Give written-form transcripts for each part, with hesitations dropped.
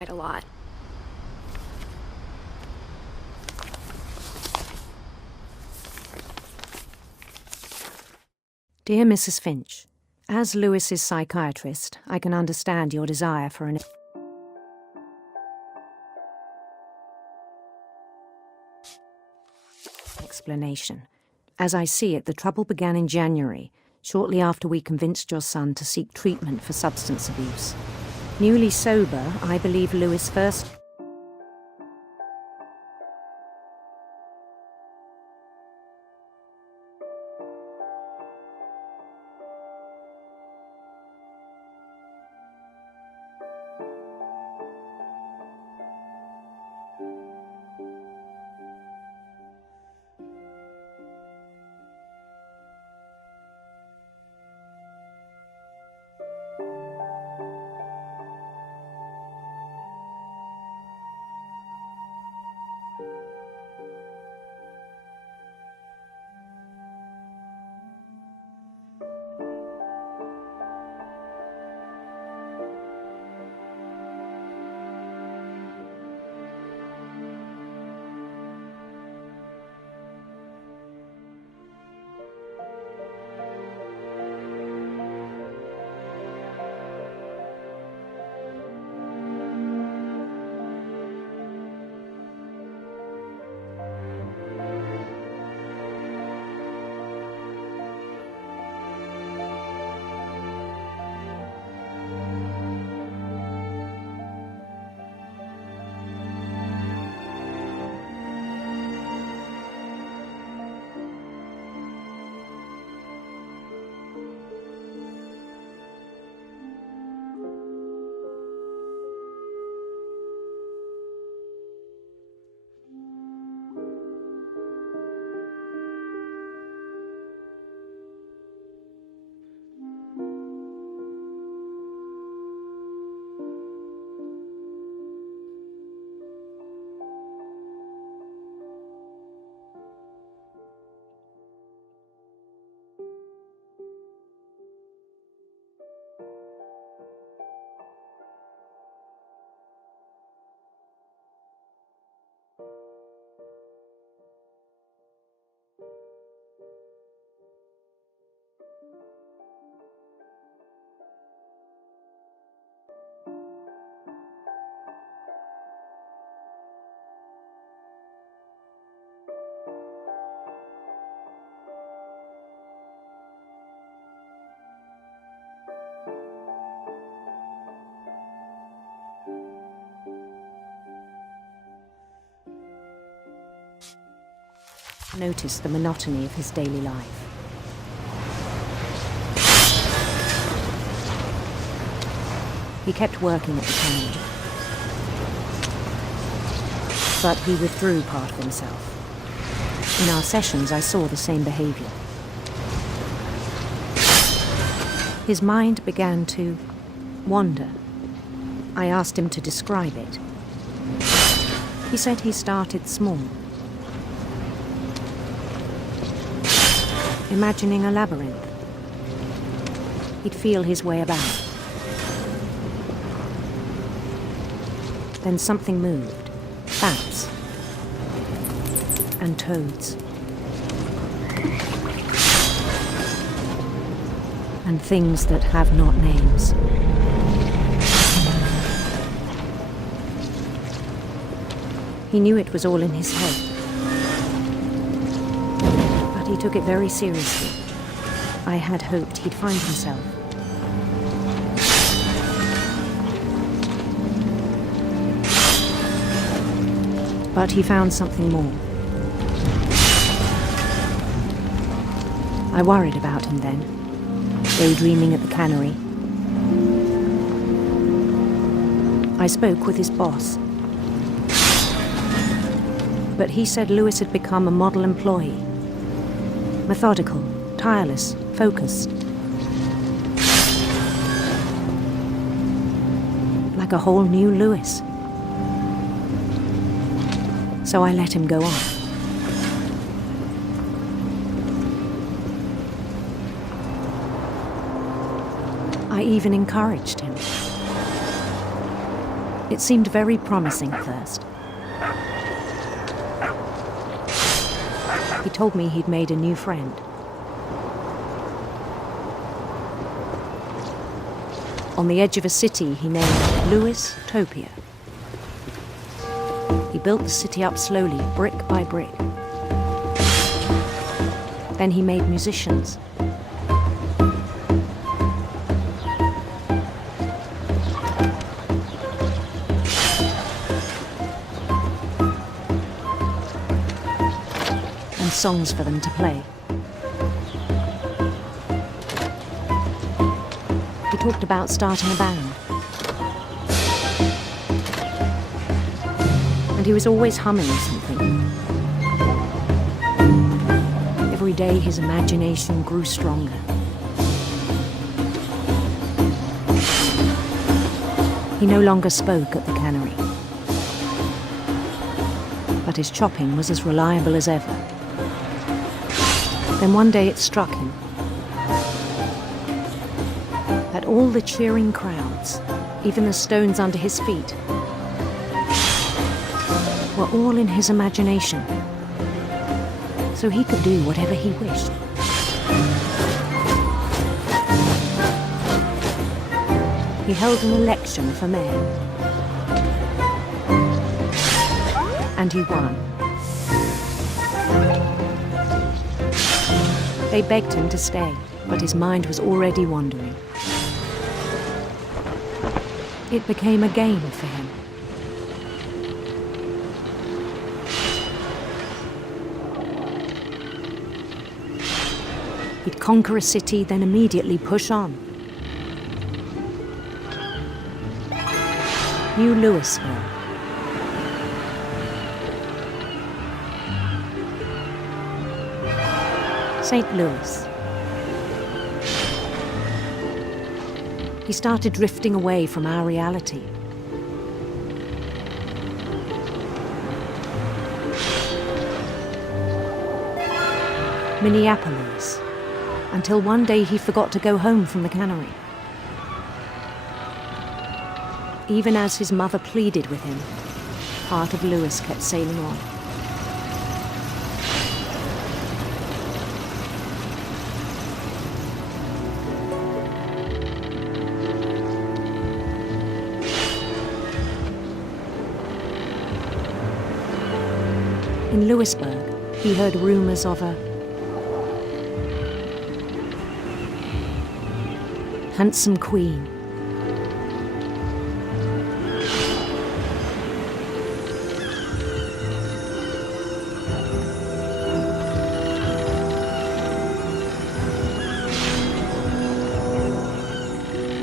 quite a lot. Dear Mrs. Finch, as Lewis's psychiatrist, I can understand your desire for an explanation. As I see it, the trouble began in January, shortly after we convinced your son to seek treatment for substance abuse. Newly sober, I believe Lewis first notice the monotony of his daily life. He kept working at the cannery, but he withdrew part of himself. In our sessions, I saw the same behavior. His mind began to wander. I asked him to describe it. He said he started small, imagining a labyrinth. He'd feel his way about. Then something moved. Bats. And toads. And things that have not names. He knew it was all in his head. He took it very seriously. I had hoped he'd find himself. But he found something more. I worried about him then, daydreaming at the cannery. I spoke with his boss. But he said Lewis had become a model employee. Methodical, tireless, focused. Like a whole new Lewis. So I let him go on. I even encouraged him. It seemed very promising at first. He told me he'd made a new friend. On the edge of a city he named Lewis Topia. He built the city up slowly, brick by brick. Then he made musicians. And songs for them to play. He talked about starting a band. And he was always humming something. Every day his imagination grew stronger. He no longer spoke at the cannery. But his chopping was as reliable as ever. Then one day it struck him that all the cheering crowds, even the stones under his feet, were all in his imagination, so he could do whatever he wished. He held an election for mayor, and he won. They begged him to stay, but his mind was already wandering. It became a game for him. He'd conquer a city, then immediately push on. New Louisville. St. Louis. He started drifting away from our reality. Minneapolis, until one day he forgot to go home from the cannery. Even as his mother pleaded with him, part of Louis kept sailing on. In Louisburg, he heard rumors of a handsome queen.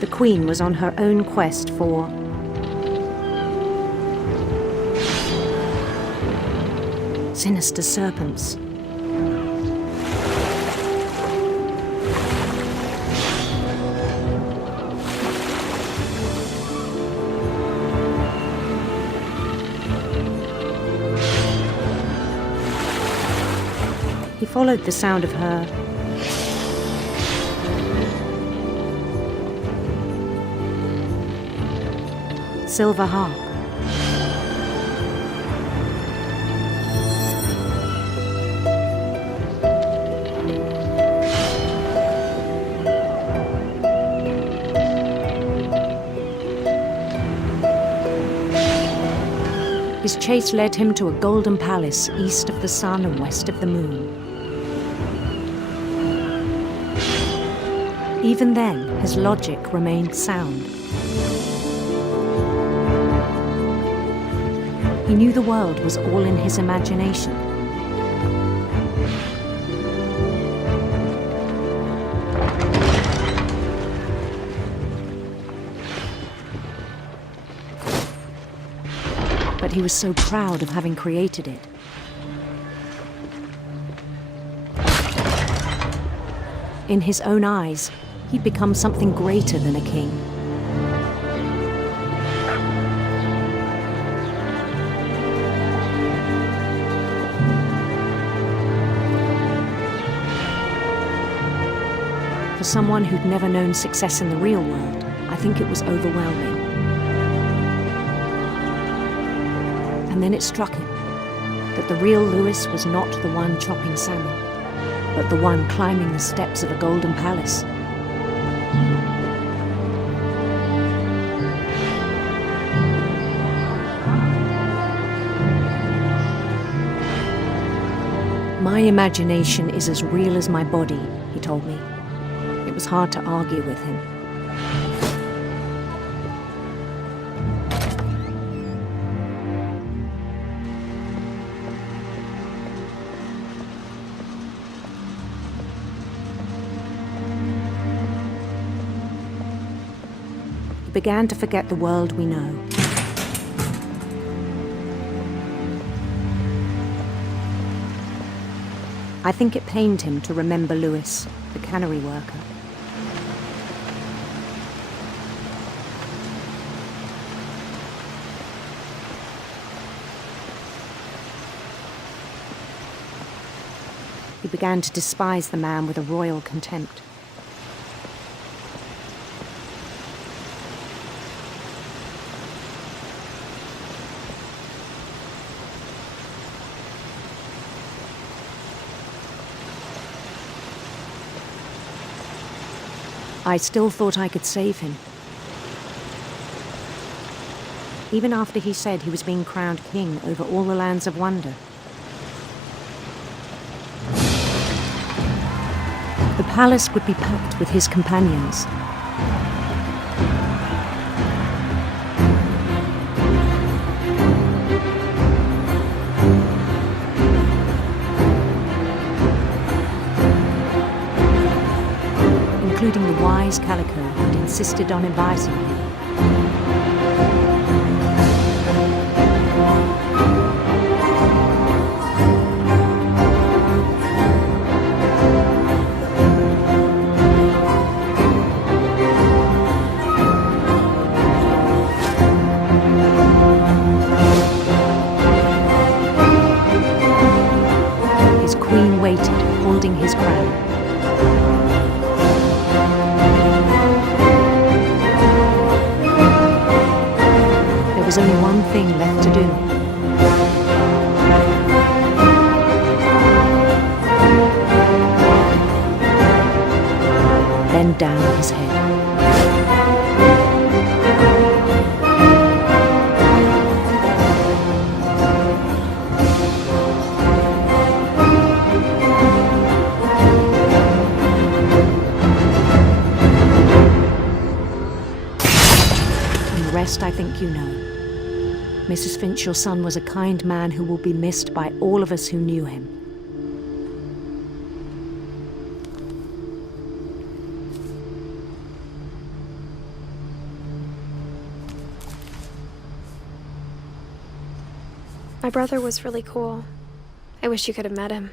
The queen was on her own quest for sinister serpents. He followed the sound of her silver harp. His chase led him to a golden palace east of the sun and west of the moon. Even then, his logic remained sound. He knew the world was all in his imagination. But he was so proud of having created it. In his own eyes, he'd become something greater than a king. For someone who'd never known success in the real world, I think it was overwhelming. And then it struck him that the real Lewis was not the one chopping salmon, but the one climbing the steps of a golden palace. My imagination is as real as my body, he told me. It was hard to argue with him. He began to forget the world we know. I think it pained him to remember Lewis, the cannery worker. He began to despise the man with a royal contempt. I still thought I could save him. Even after he said he was being crowned king over all the lands of wonder. The palace would be packed with his companions. Including the wise Calico who'd insisted on advising him. His queen waited, holding his crown. There was only one thing left to do. Bend down his head. And the rest I think you know. Mrs. Finch, your son was a kind man who will be missed by all of us who knew him. My brother was really cool. I wish you could have met him.